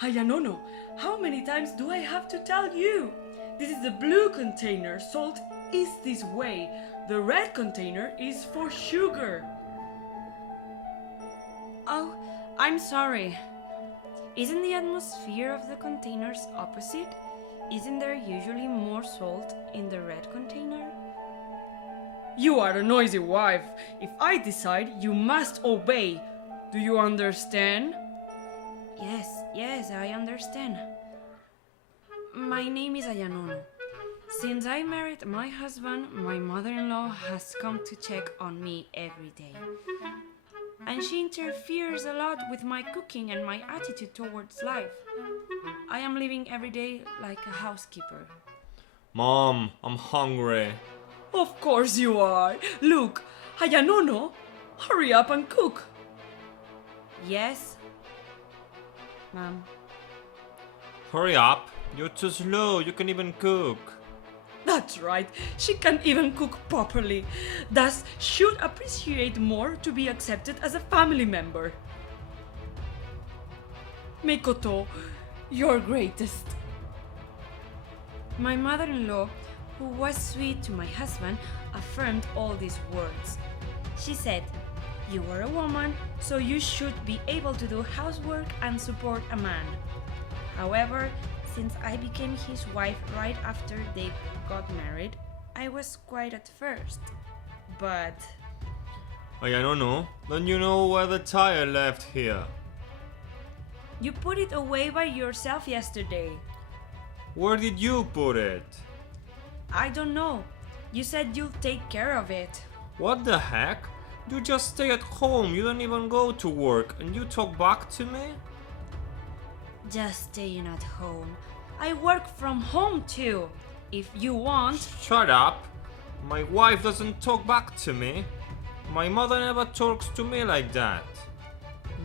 Hayanono, how many times do I have to tell you? This is the blue container. Salt is this way. The red container is for sugar. Oh, I'm sorry. Isn't the atmosphere of the containers opposite? Isn't there usually more salt in the red container? You are a noisy wife. If I decide, you must obey. Do you understand? Yes, I understand. My name is Ayanono. Since I married my husband, my mother-in-law has come to check on me every day. And she interferes a lot with my cooking and my attitude towards life. I am living every day like a housekeeper. Mom, I'm hungry. Of course you are. Look, Hayanono, hurry up and cook. Yes, Mom. Hurry up. You're too slow. You can even cook. That's right, she can't even cook properly. Thus, should appreciate more to be accepted as a family member. Mikoto, you're greatest. My mother-in-law, who was sweet to my husband, affirmed all these words. She said, "You are a woman, so you should be able to do housework and support a man." However, since I became his wife right after they got married, I was quiet at first. But I don't know. Don't you know where the tire left here? you put it away by yourself yesterday. Where did you put it? I don't know. You said you'll take care of it. What the heck? You just stay at home. You don't even go to work and you talk back to me? Just staying at home. I work from home too. If you want. Shut up. My wife doesn't talk back to me. My mother never talks to me like that.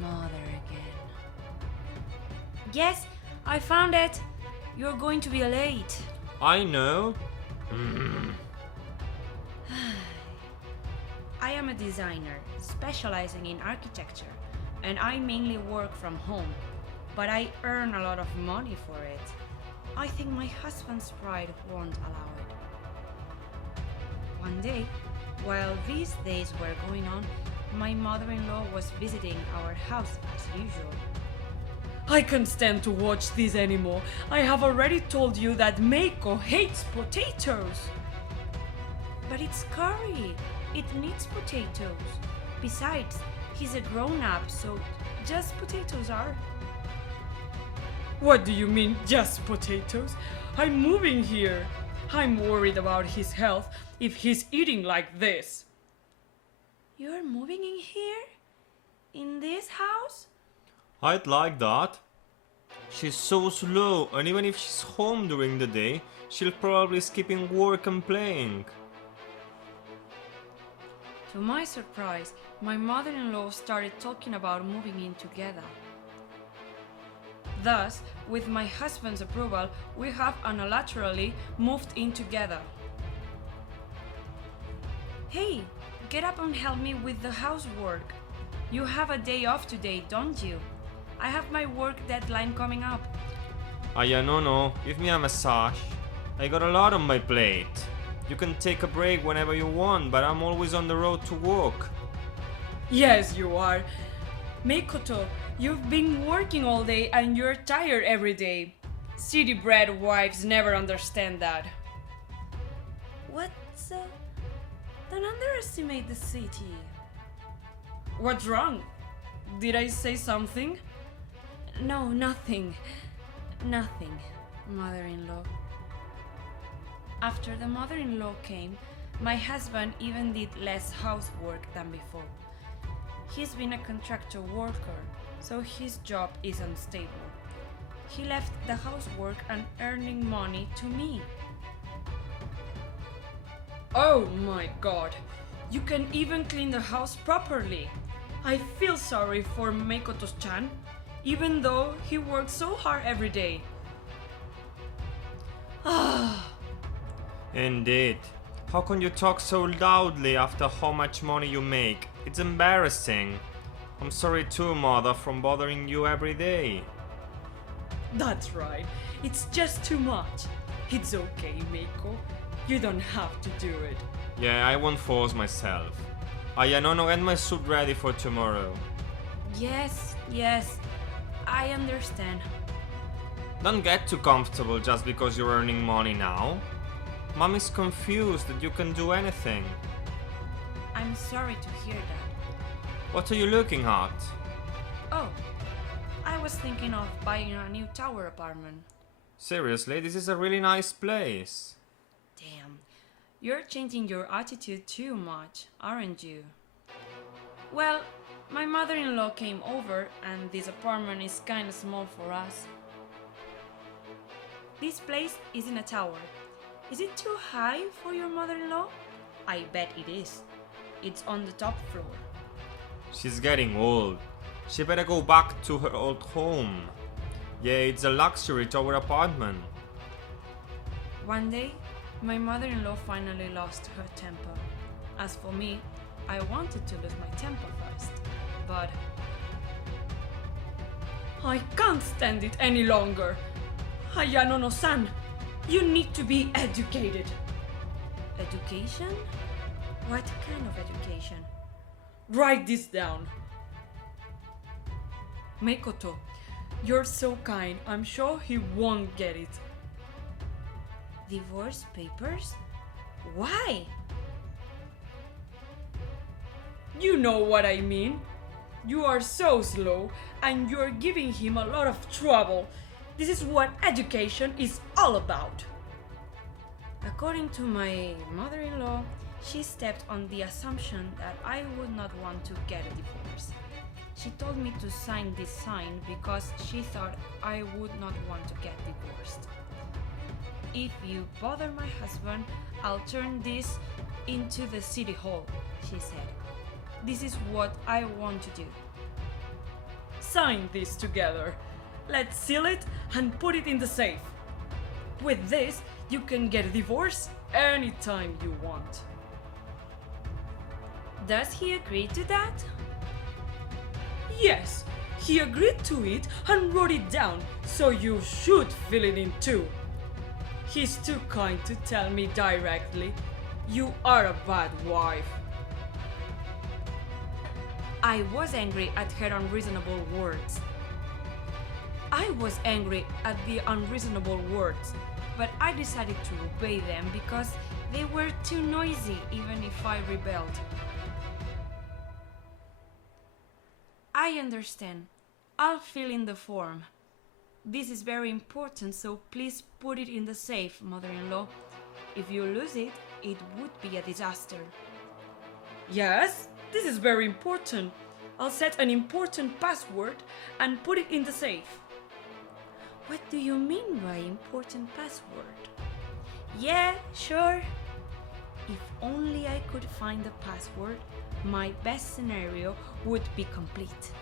Mother again. Yes, I found it. You're going to be late. I know. I am a designer specializing in architecture, and I mainly work from home, but I earn a lot of money for it. I think my husband's pride won't allow it. One day, while these days were going on, my mother-in-law was visiting our house as usual. I can't stand to watch this anymore. I have already told you that Meiko hates potatoes. But it's curry. It needs potatoes. Besides, he's a grown-up, so just potatoes are. What do you mean, just potatoes? I'm moving here. I'm worried about his health if he's eating like this. You're moving in here? In this house? I'd like that. She's so slow, and even if she's home during the day, she'll probably skipping work and playing. To my surprise, my mother-in-law started talking about moving in together. Thus, with my husband's approval, we have unilaterally moved in together. Hey, get up and help me with the housework. You have a day off today, don't you? I have my work deadline coming up. No, give me a massage. I got a lot on my plate. You can take a break whenever you want, but I'm always on the road to work. Yes, you are. Meikoto, you've been working all day and you're tired every day. City-bred wives never understand that. What's Don't underestimate the city. What's wrong? Did I say something? No, nothing. Nothing, mother-in-law. After the mother-in-law came, my husband even did less housework than before. He's been a contractor worker, so his job is unstable. He left the housework and earning money to me. Oh my god, you can even clean the house properly. I feel sorry for Meikoto-chan, even though he works so hard every day. Indeed. How can you talk so loudly after how much money you make? It's embarrassing. I'm sorry too, mother, from bothering you every day. That's right. It's just too much. It's okay, Meiko. You don't have to do it. Yeah, I won't force myself. Ayanono, get my suit ready for tomorrow. Yes, yes, I understand. Don't get too comfortable just because you're earning money now. Mom is confused that you can do anything. I'm sorry to hear that. What are you looking at? Oh, I was thinking of buying a new tower apartment. Seriously, this is a really nice place. Damn, you're changing your attitude too much, aren't you? Well, my mother-in-law came over and this apartment is kinda small for us. This place is in a tower. Is it too high for your mother-in-law? I bet it is. It's on the top floor. She's getting old. She better go back to her old home. Yeah, it's a luxury tower apartment. One day, my mother-in-law finally lost her temper. As for me, I wanted to lose my temper first, but I can't stand it any longer. Ayanono-san, you need to be educated. education? What kind of education? Write this down. Makoto, you're so kind. I'm sure he won't get it. Divorce papers? Why? You know what I mean. You are so slow and you're giving him a lot of trouble. This is what education is all about. According to my mother-in-law, she stepped on the assumption that I would not want to get a divorce. She told me to sign this sign because she thought I would not want to get divorced. If you bother my husband, I'll turn this into the city hall, she said. This is what I want to do. Sign this together. Let's seal it and put it in the safe. With this, you can get a divorce anytime you want. Does he agree to that? Yes, he agreed to it and wrote it down, so you should fill it in too. He's too kind to tell me directly. You are a bad wife. I was angry at her unreasonable words. I was angry at the unreasonable words, but I decided to obey them because they were too noisy even if I rebelled. I understand. I'll fill in the form. This is very important, so please put it in the safe, mother-in-law. If you lose it, it would be a disaster. Yes, this is very important. I'll set an important password and put it in the safe. What do you mean by important password? Yeah, sure. If only I could find the password, my best scenario would be complete.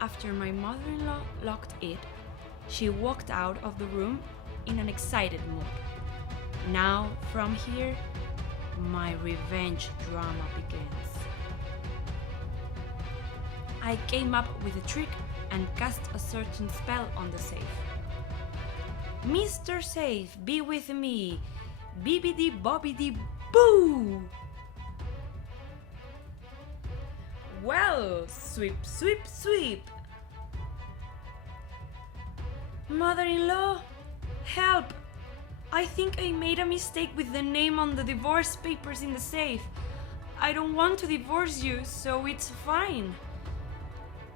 After my mother-in-law locked it, she walked out of the room in an excited mood. Now, from here, my revenge drama begins. I came up with a trick and cast a certain spell on the safe. Mr. Safe, be with me! Bibbidi bobbidi boo! Well, sweep, sweep, sweep. Mother-in-law, help! I think I made a mistake with the name on the divorce papers in the safe. I don't want to divorce you, so it's fine.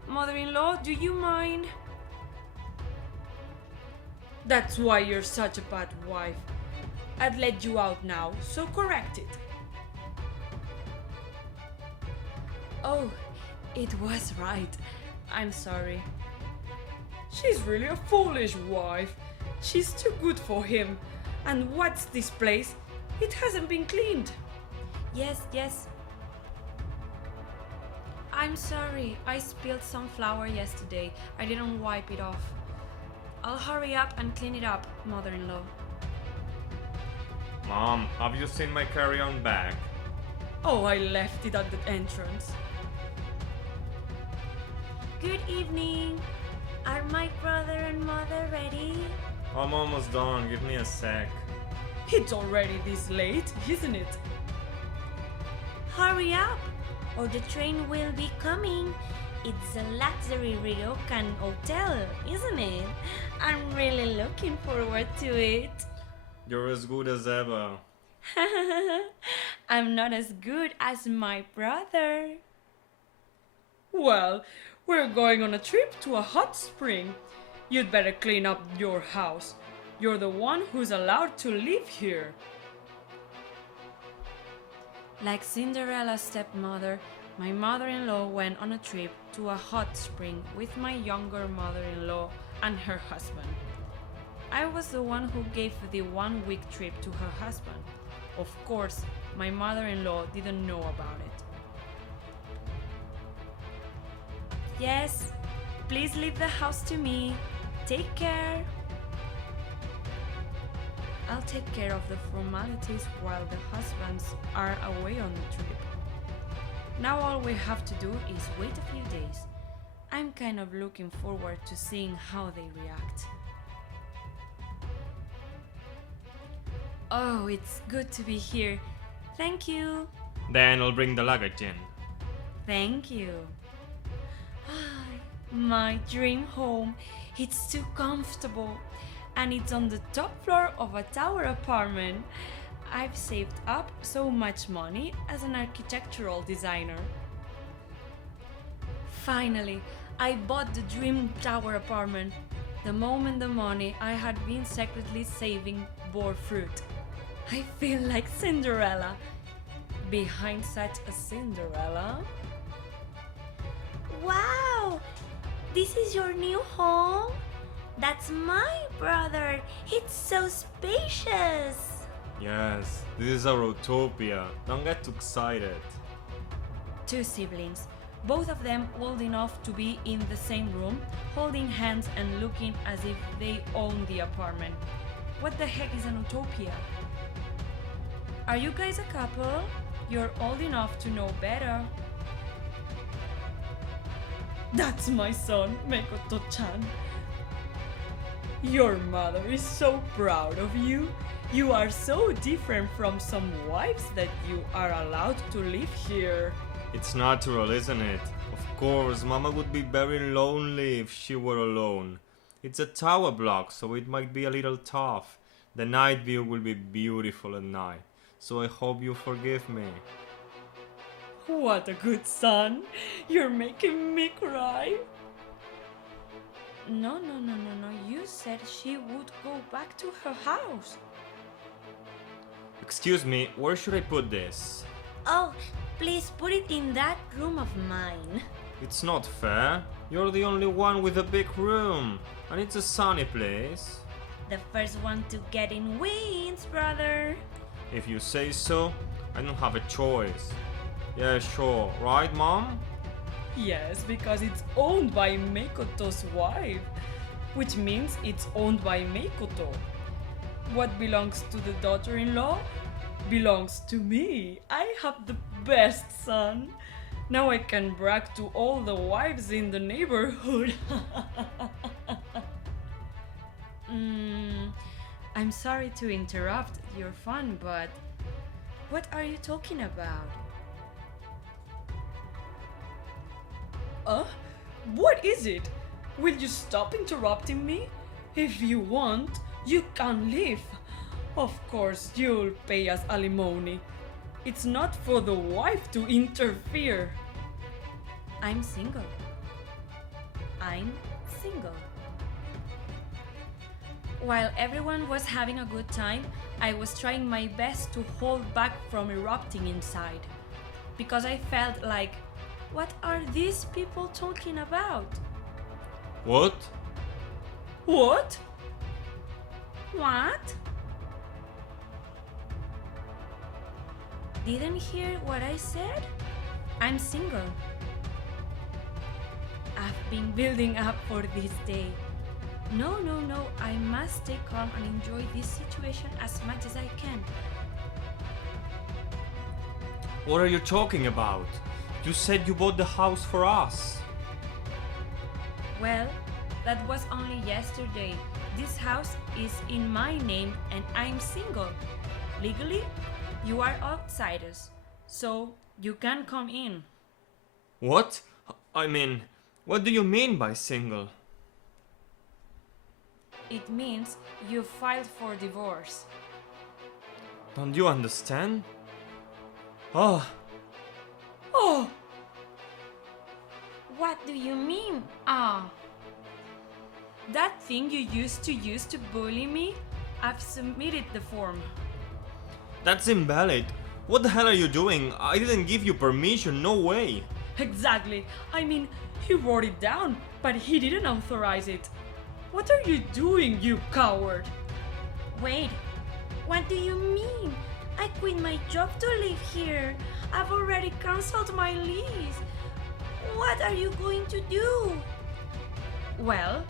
Mother-in-law, do you mind? That's why you're such a bad wife. I'd let you out now, so correct it. Oh, it was right. I'm sorry. She's really a foolish wife. She's too good for him. And what's this place? It hasn't been cleaned. Yes, yes. I'm sorry. I spilled some flour yesterday. I didn't wipe it off. I'll hurry up and clean it up, mother-in-law. Mom, have you seen my carry-on bag? Oh, I left it at the entrance. Good evening. Are my brother and mother ready? I'm almost done, give me a sec. It's already this late, isn't it? Hurry up, or the train will be coming. It's a luxury ryokan hotel, isn't it? I'm really looking forward to it. You're as good as ever. I'm not as good as my brother. Well, we're going on a trip to a hot spring. You'd better clean up your house. You're the one who's allowed to live here. Like Cinderella's stepmother, my mother-in-law went on a trip to a hot spring with my younger mother-in-law and her husband. I was the one who gave the 1-week trip to her husband. Of course, my mother-in-law didn't know about it. Yes, please leave the house to me. Take care. I'll take care of the formalities while the husbands are away on the trip. Now all we have to do is wait a few days. I'm kind of looking forward to seeing how they react. Oh, it's good to be here. Thank you. Then I'll bring the luggage in. Thank you. My dream home. It's too comfortable. And it's on the top floor of a tower apartment. I've saved up so much money as an architectural designer. Finally, I bought the dream tower apartment. The moment the money I had been secretly saving bore fruit. I feel like Cinderella. Behind such a Cinderella. Wow! This is your new home? That's my brother. It's so spacious. Yes, this is our utopia. Don't get too excited. 2 siblings, both of them old enough to be in the same room, holding hands and looking as if they own the apartment. What the heck is an utopia? Are you guys a couple? You're old enough to know better. That's my son, Makoto-chan. Your mother is so proud of you. You are so different from some wives that you are allowed to live here. It's natural, isn't it? Of course, Mama would be very lonely if she were alone. It's a tower block, so it might be a little tough. The night view will be beautiful at night, so I hope you forgive me. What a good son. You're making me cry. No. You said she would go back to her house. Excuse me, where should I put this? Oh, please put it in that room of mine. It's not fair. You're the only one with a big room, and it's a sunny place. The first one to get in wins, brother. If you say so, I don't have a choice. Yeah, sure. Right, Mom? Yes, because it's owned by Makoto's wife, which means it's owned by Makoto. What belongs to the daughter-in-law belongs to me. I have the best son. Now I can brag to all the wives in the neighborhood. I'm sorry to interrupt your fun, but what are you talking about? What is it? Will you stop interrupting me? If you want, you can leave. Of course, you'll pay us alimony. It's not for the wife to interfere. I'm single. While everyone was having a good time, I was trying my best to hold back from erupting inside. Because I felt like, what are these people talking about? What? What? What? Didn't hear what I said? I'm single. I've been building up for this day. No, I must stay calm and enjoy this situation as much as I can. What are you talking about? You said you bought the house for us. Well, That was only yesterday. This house is in my name and I'm single. Legally, you are outsiders, so you can come in. What? I mean, what do you mean by single? It means you filed for divorce. Don't you understand? Oh, Oh! What do you mean? Ah. That thing you used to use to bully me? I've submitted the form. that's invalid. What the hell are you doing? I didn't give you permission, no way. Exactly. I mean, he wrote it down, but he didn't authorize it. What are you doing, you coward? Wait, what do you mean? I quit my job to live here. I've already cancelled my lease. What are you going to do? Well,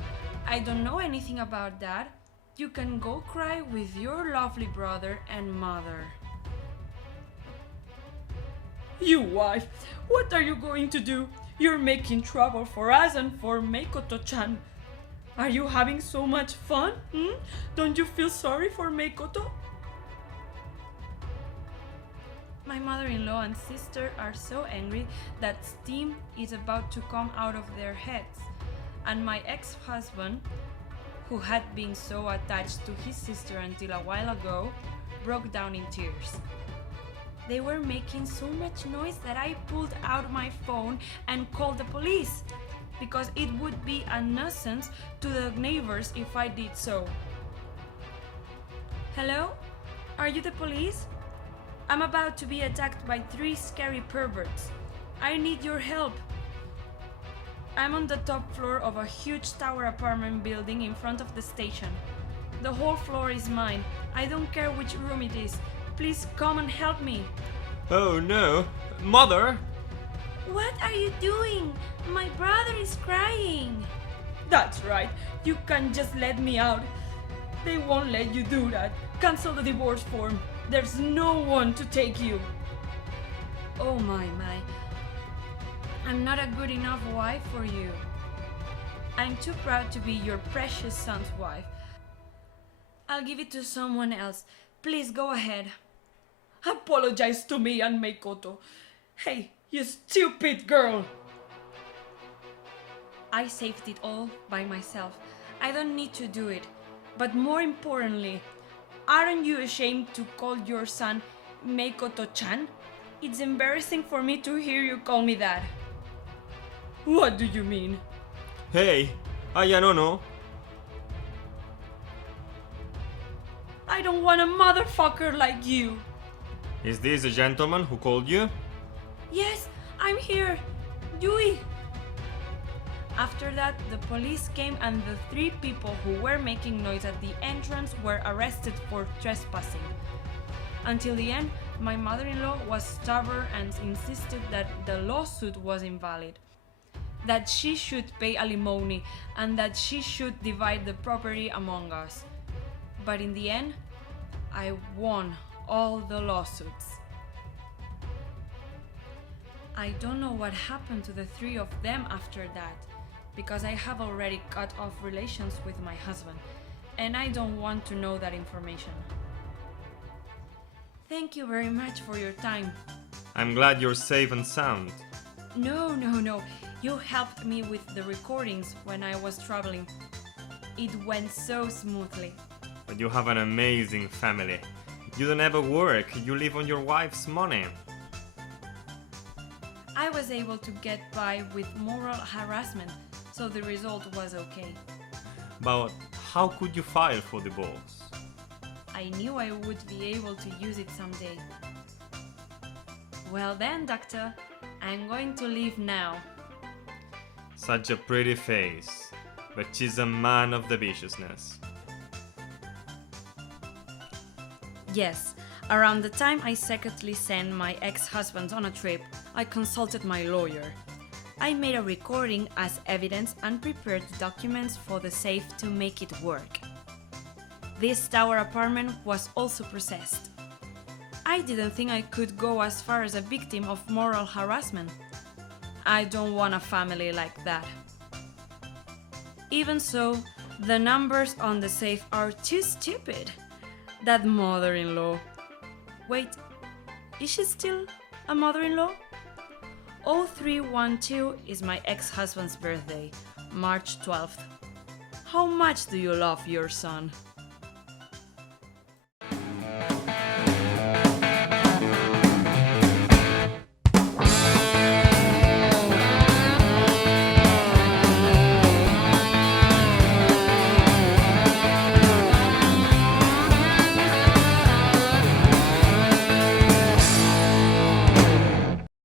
I don't know anything about that. You can go cry with your lovely brother and mother. You wife, what are you going to do? You're making trouble for us and for Makoto-chan. Are you having so much fun? Don't you feel sorry for Makoto? My mother-in-law and sister are so angry that steam is about to come out of their heads. And my ex-husband, who had been so attached to his sister until a while ago, broke down in tears. They were making so much noise that I pulled out my phone and called the police, because it would be a nuisance to the neighbors if I did so. Hello? Are you the police? I'm about to be attacked by 3 scary perverts. I need your help. I'm on the top floor of a huge tower apartment building in front of the station. The whole floor is mine. I don't care which room it is. Please come and help me. Oh no. Mother! What are you doing? My brother is crying. That's right. You can just let me out. They won't let you do that. Cancel the divorce form. There's no one to take you. Oh my. I'm not a good enough wife for you. I'm too proud to be your precious son's wife. I'll give it to someone else. Please go ahead. Apologize to me and Makoto. Hey, you stupid girl. I saved it all by myself. I don't need to do it. But more importantly, aren't you ashamed to call your son Makoto-chan? It's embarrassing for me to hear you call me that. What do you mean? Hey, Ayanono. I don't want a motherfucker like you. Is this the gentleman who called you? Yes, I'm here. Yui. After that, the police came and the 3 people who were making noise at the entrance were arrested for trespassing. Until the end, my mother-in-law was stubborn and insisted that the lawsuit was invalid, that she should pay alimony, and that she should divide the property among us. But in the end, I won all the lawsuits. I don't know what happened to the 3 of them after that, because I have already cut off relations with my husband, and I don't want to know that information. Thank you very much for your time. I'm glad you're safe and sound. No. You helped me with the recordings when I was traveling. It went so smoothly. But you have an amazing family. You don't ever work, you live on your wife's money. I was able to get by with moral harassment, so the result was okay. But how could you file for divorce? I knew I would be able to use it someday. Well then, doctor, I'm going to leave now. Such a pretty face, but she's a man of the viciousness. Yes, around the time I secretly sent my ex-husband on a trip, I consulted my lawyer. I made a recording as evidence and prepared documents for the safe to make it work. This tower apartment was also processed. I didn't think I could go as far as a victim of moral harassment. I don't want a family like that. Even so, the numbers on the safe are too stupid. That mother-in-law. Wait, is she still a mother-in-law? 0312 is my ex-husband's birthday, March 12th. How much do you love your son?